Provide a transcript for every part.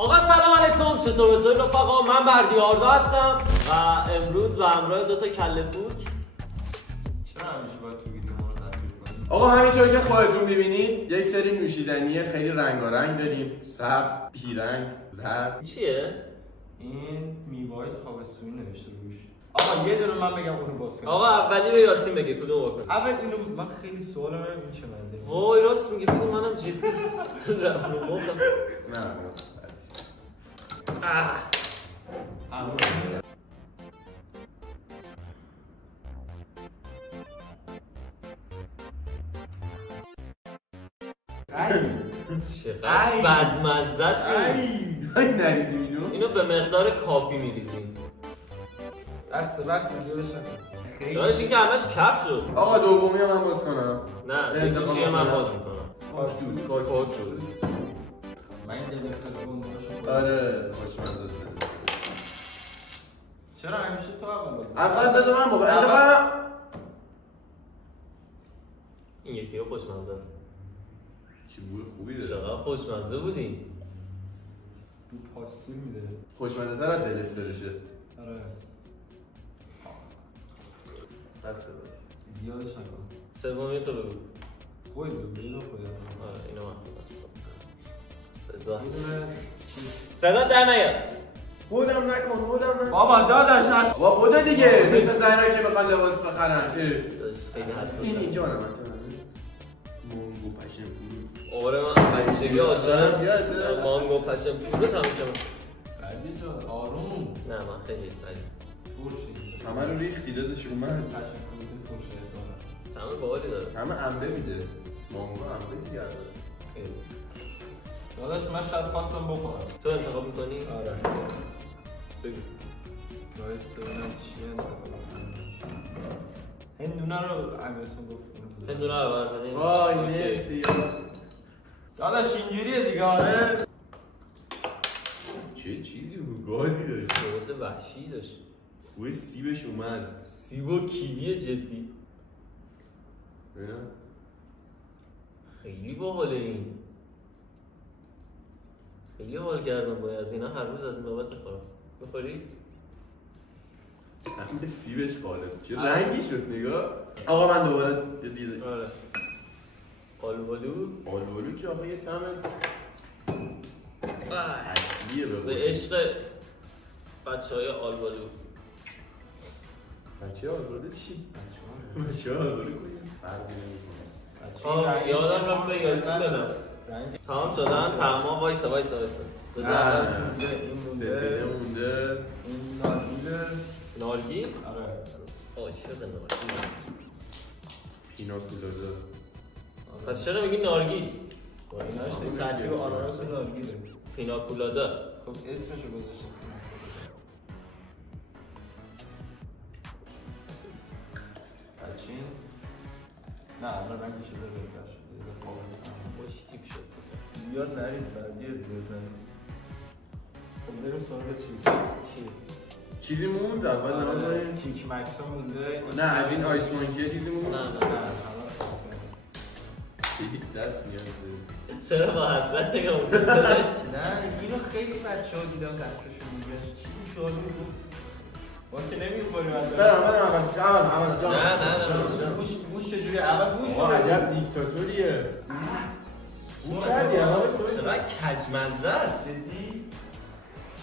آقا سلام علیکم، چطور رفقا؟ من بردیاردا هستم و امروز به همراه دوتا کله پوک. چرا همیشه باید تو ویدیو ما رو تطبیق کنیم؟ آقا همینطور که خودتون میبینید یک سری نوشیدنی خیلی رنگارنگ داریم، سبز، بیرنگ، زرد. چیه؟ این میوه‌های تابستونی نوشته روش. آقا یه دونه من بگم اونو باز کنم. آقا اولی رو یاسین بگه کدوم بکنیم. اول اینو من خیلی سوالم این چه مزه. وای راست میگه، بذار منم جدی رفت رو مخم. نه چقدر بدمزه است این نریزیم اینو به مقدار کافی میریزیم. بس زیادش نکن. داداش این که همش کف شد. آقا دومی هم من باز کنم. نه یکیچیه من باز میکنم. کاکتوس من این دل سوم باشم. آره خوشمزه است. چرا همیشه تو اول بده من موقع این یکی ها خوشمزه است. چی بوی خوبی داره. چقدر خوشمزه بودین. بو پاستیل میده. خوشمزه تر از دل استرشه. آره. بس زیادش نکن. سومی تو بگو. خودت بگو خودت. آره اینو من بذار صدا در نیاد. خودم نکن. بابا داداش هست. بابا بوده دیگه مثل زنایی که بخوان لباس بخرن. خیلی حساسه. این اینجا من مانگو پشم پورو. آره من بچگی عاشق مانگو پشم پورو تماشا می‌کردم. بعدی تو آروم. نه من خیلی سریع برشی. همه رو ریختی دادش اومد. پشم پورو ترشه داره. همه باحالی داره. همه انبه میده. مانگو انبه دیگه داره. خیلی. داداش من شاید خواستم بخورم. تو انتخاب می‌کنی؟ آره. بگو. باید ببینم چیه انتخاب کنم. هندونه رو امیرسون گفت. هندونه رو برداریم. وای اوکی. مرسی. داداش اینجوریه دیگه آره. چه چیزی بود گازی داشت. درست وحشی داشت. بوی سیبش اومد. سیب و کیوی جدی. ببینم. خیلی باحاله این. خیلی حال کردم باید از اینا هر روز از این بابت میخورم. میخوری؟ به سیبش قالب. چه رنگی شد نگاه. آقا من دوباره دیده. آره. آلوالو که آقا یه کمه اصلیه به عشق بچه‌های آلوالو. بچه آلوالو چی؟ بچه آلوالو کجا؟ یادم رفت به یاسین بدم. تمام شدن؟ تمام وایسا بذار سفیده مونده. این نارگیل؟ آره. عاشق نارگیل. پیناکولادا. پس چرا میگی نارگیل؟ با ایناش ترکیب آناناس و نارگیله. پیناکولادا. خب اسمشو گذاشتم. بچین. نه اول رنگش شده بهتر شده. خوش تیپ شد. زیاد نریز بعدی زیاد نریز. خب بریم سراغ چی؟ چیزی موند اول دارم کیک مکسا مونده. نه از این آیس مانکیه چیزی موند؟ نه دست نیاز چرا با حسرت نگاه می‌کنی؟ نه اینو خیلی بچه‌ها دیدم دستشون میگن چی شده بود؟ ما که نمی‌خوریم اول. اول جان. نه گوش چجوری اول گوش آقا عجب دیکتاتوریه. گوش کردی اول سویس. چقدر کجمزه است. دیدی؟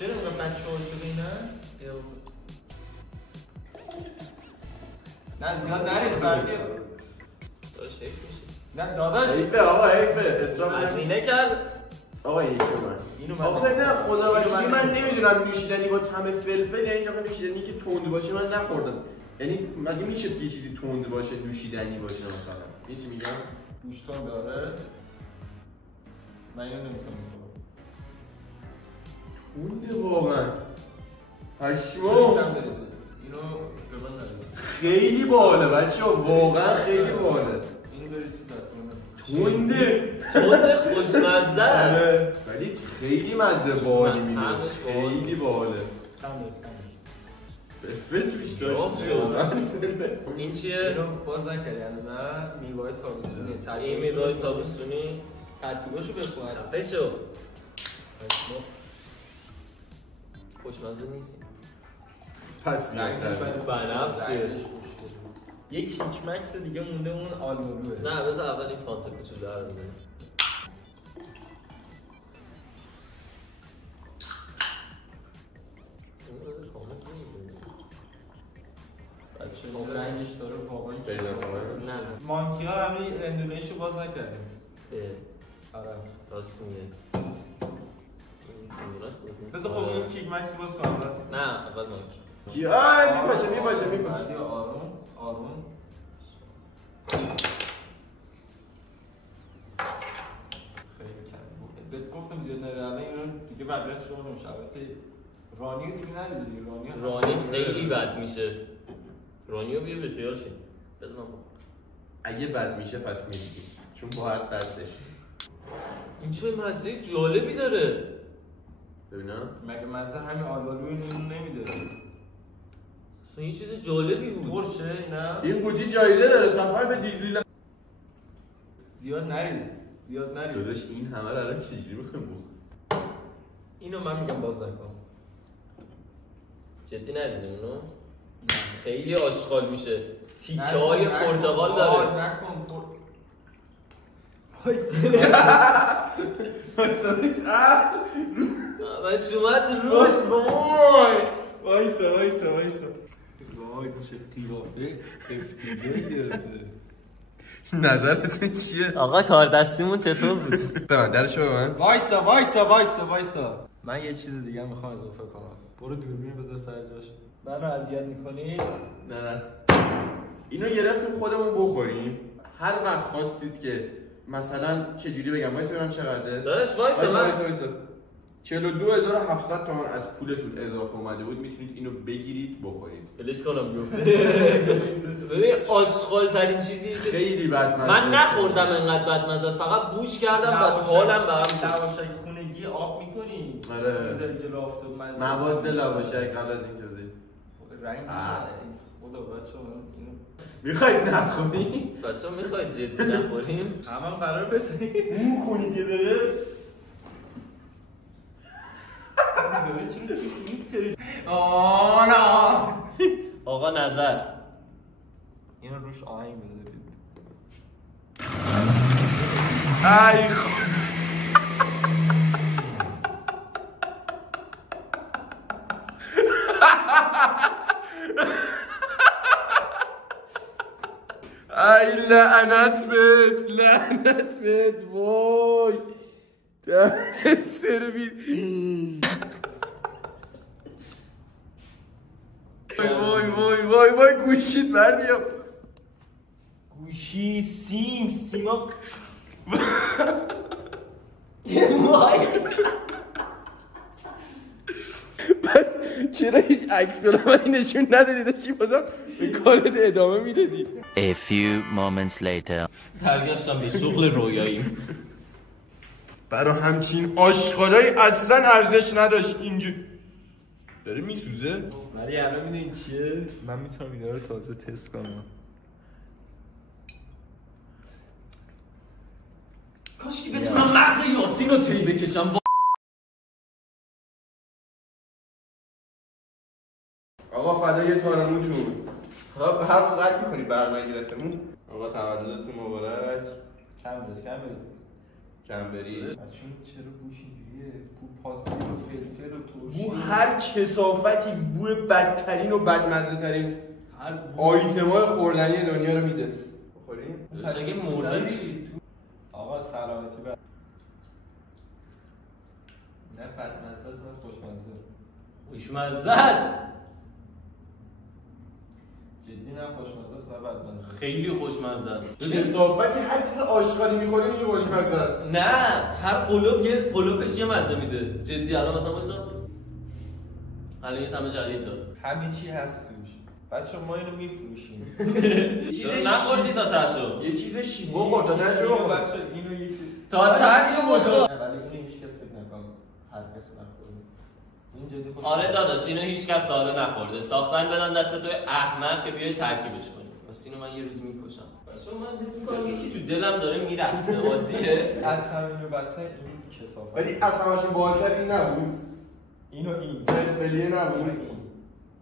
چرا اینا بچه‌ها شده اینا؟ نه زیاد نریز بردی. داشت حیف میشه. نه داداش حیفه آقا حیفه. اسراف هزینه کرد. آقا یکی من. آخه نه خدا وکیلی من نمیدونم نوشیدنی با طعم فلفل یعنی آخه نوشیدنی که تند باشه من نخوردم. یعنی مگه میشه یه چیزی تند باشه نوشیدنی باشه مثلا؟ یه چی میگم؟ گوشتون داره. من اینو نمیتونم بخورم. تنده واقعا. پشمام. اینو به من ندید. خیلی باحاله بچه‌ها واقعا خیلی باحاله. اینو بریز تو دست من. تنده خوشمزه است. ولی خیلی مزه باحالی میده. خیلی باحاله. فلفل توش داشت. این چیه؟ اینو باز نکردی نه میوه‌های تابستونی. این میوه‌های تابستونی ترکیباشو بخون. بشو. خوشمزه نیست. پس بنفشه. یک کیک مکس دیگه مونده اون آلبروه. نه بذار اول این فانتا کوچولو در بزنیم. بچه رنگش داره واقعا نه مانکی ها همین اندونیشو باز نکردیم. آره راست میگه. بذار خب این کیک مکس باز کنم. نه اول مانکی. کی آی میپاشه آروم خیلی کم بهت گفتم زیاد نره الان اینو دیگه بقیه‌اش شروع نمیشه. البته رانی دیگه ندیدی رانی خیلی بد میشه. رانیو بیا به خیال شیم. بذار من بخورم. اگه بد میشه پس میگیم چون باید بد بشه. این چه مزه جالبی داره. ببینم مگه مزه همین آلبالوی نمیده. اصلا این چیز جالبی بود. درشه اینا این قوطی جایزه داره سفر به دیزنیلند. زیاد نریز داداش این همه رو الان چجوری میخوایم بخوریم؟ اینو من میگم باز نکن. جدی نریزیم اونو؟ خیلی آشغال میشه. تیکه های پرتقال داره. نکن من شومد روش وایسا وای چه قیافه افتیزایی گرفته. نظرتون چیه؟ آقا کار دستیمون چطور بود؟ به من درشو به من وایسا من یه چیز دیگه میخوام اضافه کنم. برو دوربین بذار سر جاش. منو اذیت میکنی؟ نه اینو گرفتیم خودمون بخوریم. هر وقت خواستید که مثلا چجوری بگم وایسا ببینم چقدره. داداش وایسا 42700 تومان از پولتون اضافه اومده بود. میتونید اینو بگیرید بخورید. بلش کنم بیفته. ببین آشغال ترین چیزی که خیلی بدمزه. من نخوردم انقدر بدمزه است. فقط بوش کردم و حالم به هم لواشک خونگی آب میکنی. آره میذاری جلو آفتاب مزه. مواد لواشک قبل از این جزئی رنگش خدا بچه‌ها اینو میخواید نخورید؟ بچه‌ها میخواید جدی نخوریم؟ همون قرار بزنید کنید یه داره آقا نظر اینو روش آهنگ بذارید. ای ای لعنت بهت وای دهنت سرویس. وای گوشید بردیم گوشی سیما چرا هیچ عکس العملی نشون ندادی؟ چی بازم به کارت ادامه میدادی؟ A few moments later. برگشتم به شغل رویاییم. برای همچین آشغالایی اصلا ارزش نداشت. اینجور داره میسوزه. ولی الان میدونی چیه؟ من میتونم اینا رو تازه تست کنم. کاش که بتونم مغز یاسین رو تی بکشم. آقا فدای تارموتون. آقا هر موقع قد میکنی برق نگیرتمون. آقا تولدتون مبارک. کم بریز. بچه‌ها چرا بوش اینجوریه؟ بو پاستیل و فلفل و ترشی. بو هر کثافتی بوی بدترین و بدمزه ترین آیتمای خوردنی دنیا رو میده. بخوریم؟ داشت اگه مردن چی؟ آقا سلامتی بر نه بدمزه است نه خوشمزه. خوشمزه جدی نه خوشمزه است نه بدمزه. خیلی خوشمزه است. کثافتی هر چیز آشغالی میخوری میگه خوشمزه است. نه هر قلوبش یه مزه میده. جدی الان مثلا واسه الان یه طعم جدید داد. همه چی هست توش. بچه ما اینو میفروشیم. نخوردی تا تاشو. یه چیز شیبه بخور تا تاشو بخور. بچه اینو یکی تا تاشو بخور. ولی اینو هیچ کس فکر نکنه. هر کس نخورده. این جدی خوش. آره داداش اینو هیچ کس تا حالا نخورده. ساختن بدن دست توی احمق که بیای ترکیبش کنی. واسه اینو من یه روز میکشم. بچه‌ها من حس می‌کنم یکی تو دلم داره میرقصه. عادیه. از همین بدتر این کثافت. ولی از همشون بالاتر این نبود. اینو این فلفلیه نبود.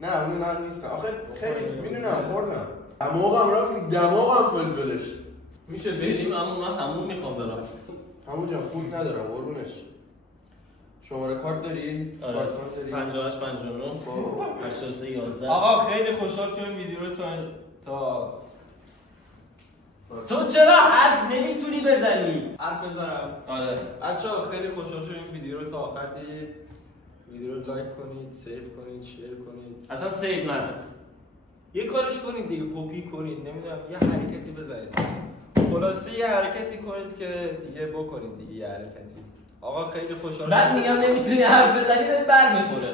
نه اون نه نیست. آخه خیلی میدونم خوردم. دماغم رفت دماغم فلفلش. میشه بریم اما من همون میخوام برم. همون جان پول ندارم قربونش. شماره کارت داری؟ آره. کارت داری؟ 58 59 83 11. آقا خیلی خوشحال شدم ویدیو رو تا تو چرا حرف نمیتونی بزنی؟ حرف بزنم. آره. بچه‌ها خیلی خوشحال شدیم ویدیو رو تا آخر دیدید. ویدیو رو لایک کنید، سیو کنید، شیر کنید. اصلا سیو نده. یه کارش کنید دیگه، کپی کنید، نمیدونم یه حرکتی بزنید. خلاصه یه حرکتی کنید که دیگه بکنید دیگه یه حرکتی. آقا خیلی خوشحال بعد میگم نمیتونی حرف بزنی بهت برمیخوره.